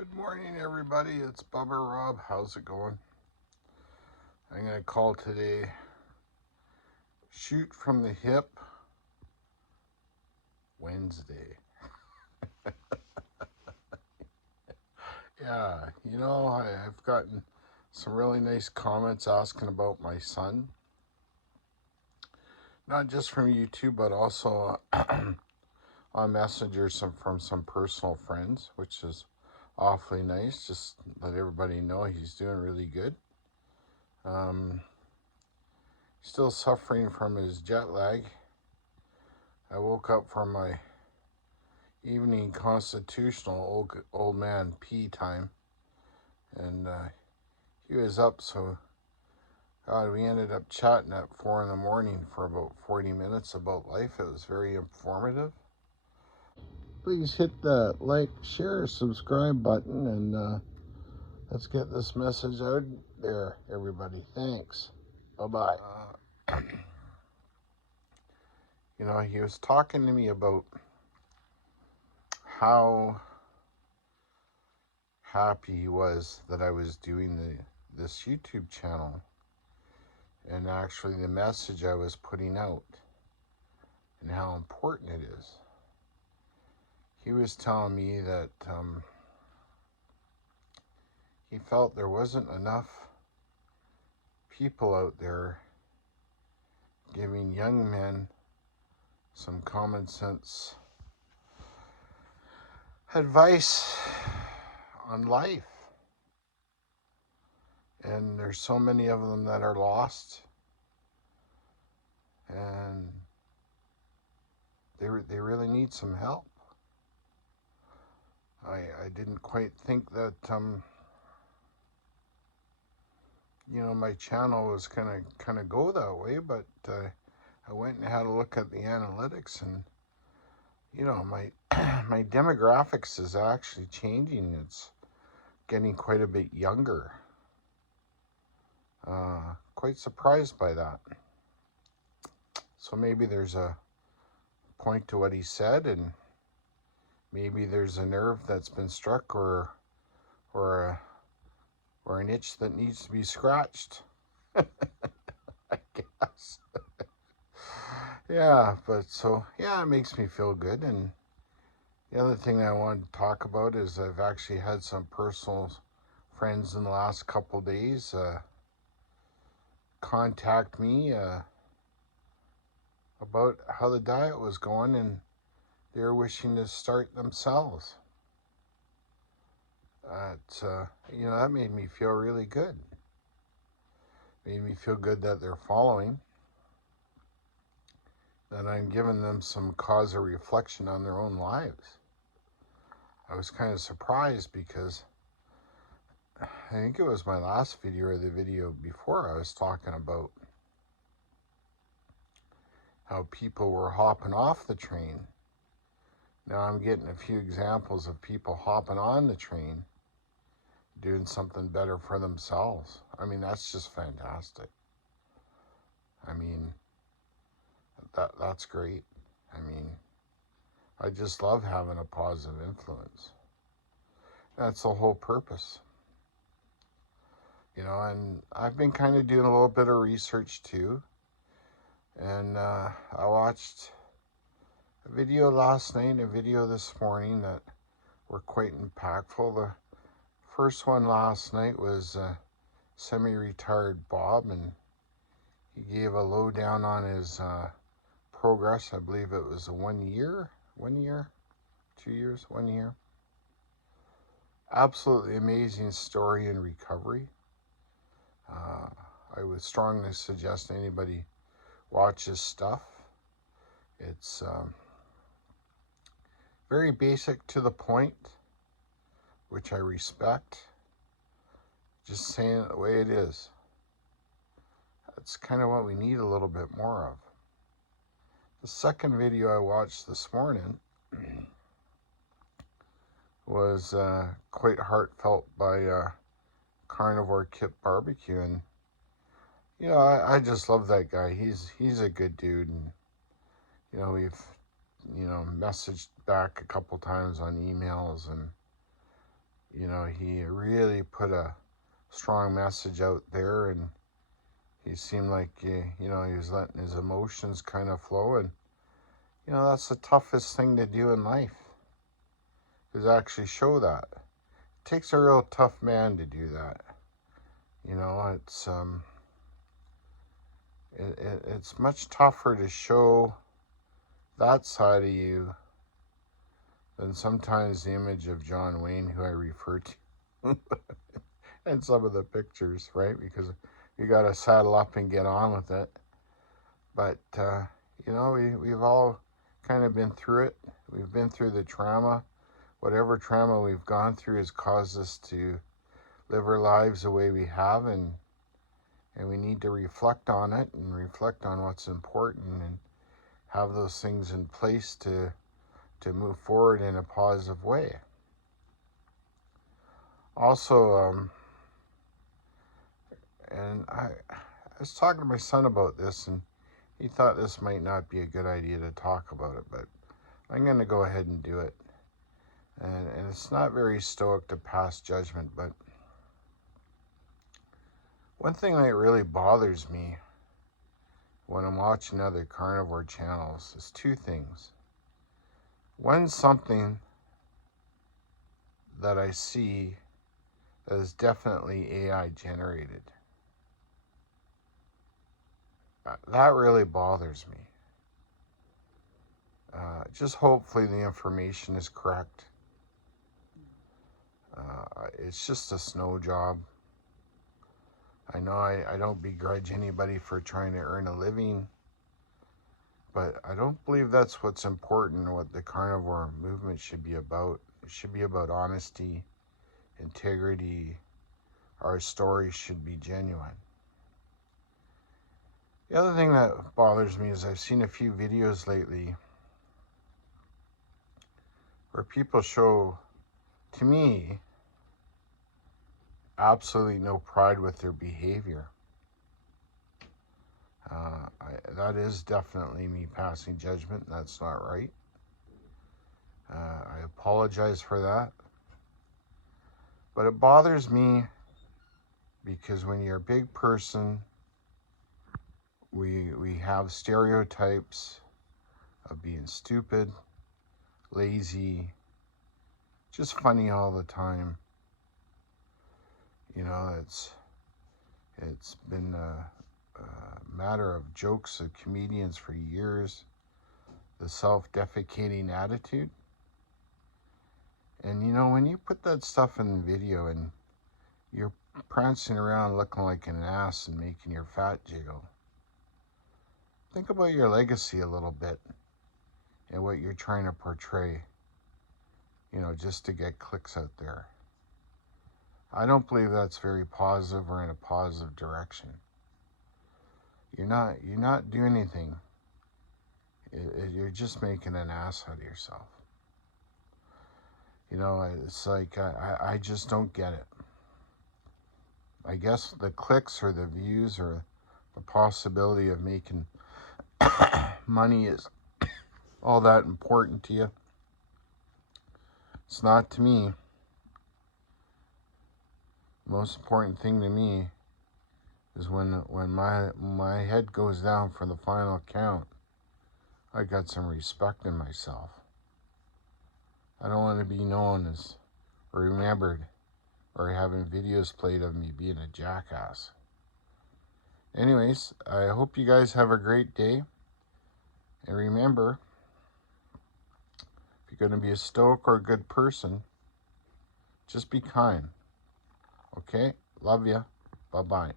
Good morning, everybody. It's Bubba Rob. How's it going? I'm going to call today Shoot from the Hip Wednesday. Yeah, I've gotten some really nice comments asking about my son. Not just from YouTube, but also on Messenger from some personal friends, which is awfully nice. Just let everybody know he's doing really good. Still suffering from his jet lag. I woke up from my evening constitutional old man pee time, and he was up, so God, we ended up chatting at 4 in the morning for about 40 minutes about life. It was very informative. Please hit the like, share, subscribe button, and let's get this message out there, everybody. Thanks. Bye-bye. He was talking to me about how happy he was that I was doing this YouTube channel, and actually the message I was putting out and how important it is. He was telling me that he felt there wasn't enough people out there giving young men some common sense advice on life. And there's so many of them that are lost, and they really need some help. I didn't quite think that my channel was gonna kind of go that way, but I went and had a look at the analytics, and my my demographics is actually changing. It's getting quite a bit younger. Quite surprised by that. So maybe there's a point to what he said, and maybe there's a nerve that's been struck, or an itch that needs to be scratched. I guess. Yeah, it makes me feel good. And the other thing I wanted to talk about is I've actually had some personal friends in the last couple days contact me about how the diet was going, and they're wishing to start themselves. That made me feel really good. Made me feel good that they're following, that I'm giving them some cause of reflection on their own lives. I was kind of surprised because I think it was my last video or the video before I was talking about how people were hopping off the train. Now I'm getting a few examples of people hopping on the train, doing something better for themselves. I mean, that's just fantastic. I mean, that's great. I mean, I just love having a positive influence. That's the whole purpose. And I've been kind of doing a little bit of research too. And I watched a video last night and a video this morning that were quite impactful. The first one last night was semi-retired Bob, and he gave a lowdown on his progress. I believe it was 1 year, 2 years, 1 year. Absolutely amazing story in recovery. I would strongly suggest anybody watch his stuff. It's very basic to the point, which I respect. Just saying it the way it is. That's kind of what we need a little bit more of. The second video I watched this morning was quite heartfelt by Carnivore Barbecue, and I just love that guy. He's a good dude, and we've messaged back a couple times on emails, and You know, he really put a strong message out there, and he seemed like, you know, he was letting his emotions kind of flow. And, you know, that's the toughest thing to do in life, is actually show that. It takes a real tough man to do that. You know, it's much tougher to show that side of you than sometimes the image of John Wayne, who I refer to, and some of the pictures, right? Because you got to saddle up and get on with it. But, you know, we've all kind of been through it. We've been through the trauma. Whatever trauma we've gone through has caused us to live our lives the way we have, and we need to reflect on it and reflect on what's important and have those things in place to move forward in a positive way. Also, and I was talking to my son about this, and he thought this might not be a good idea to talk about it, but I'm going to go ahead and do it. And it's not very stoic to pass judgment, but one thing that really bothers me when I'm watching other carnivore channels is two things. One, something that I see that is definitely AI generated. That really bothers me. Just hopefully the information is correct. It's just a snow job. I know I don't begrudge anybody for trying to earn a living, but I don't believe that's what's important or what the carnivore movement should be about. It should be about honesty, integrity. Our story should be genuine. The other thing that bothers me is I've seen a few videos lately where people show, to me, absolutely no pride with their behavior. That is definitely me passing judgment. That's not right. I apologize for that. But it bothers me because when you're a big person, we have stereotypes of being stupid, lazy, just funny all the time. You know, it's been a matter of jokes of comedians for years, the self-defecating attitude. And you know, when you put that stuff in the video and you're prancing around looking like an ass and making your fat jiggle, think about your legacy a little bit and what you're trying to portray, you know, just to get clicks out there. I don't believe that's very positive or in a positive direction. You're not doing anything. You're just making an ass out of yourself. You know, it's like, I just don't get it. I guess the clicks or the views or the possibility of making money is all that important to you. It's not to me. The most important thing to me is when my head goes down for the final count, I got some respect in myself. I don't want to be known as or remembered or having videos played of me being a jackass. Anyways, I hope you guys have a great day. And remember, if you're going to be a stoic or a good person, just be kind. Okay? Love ya. Bye-bye.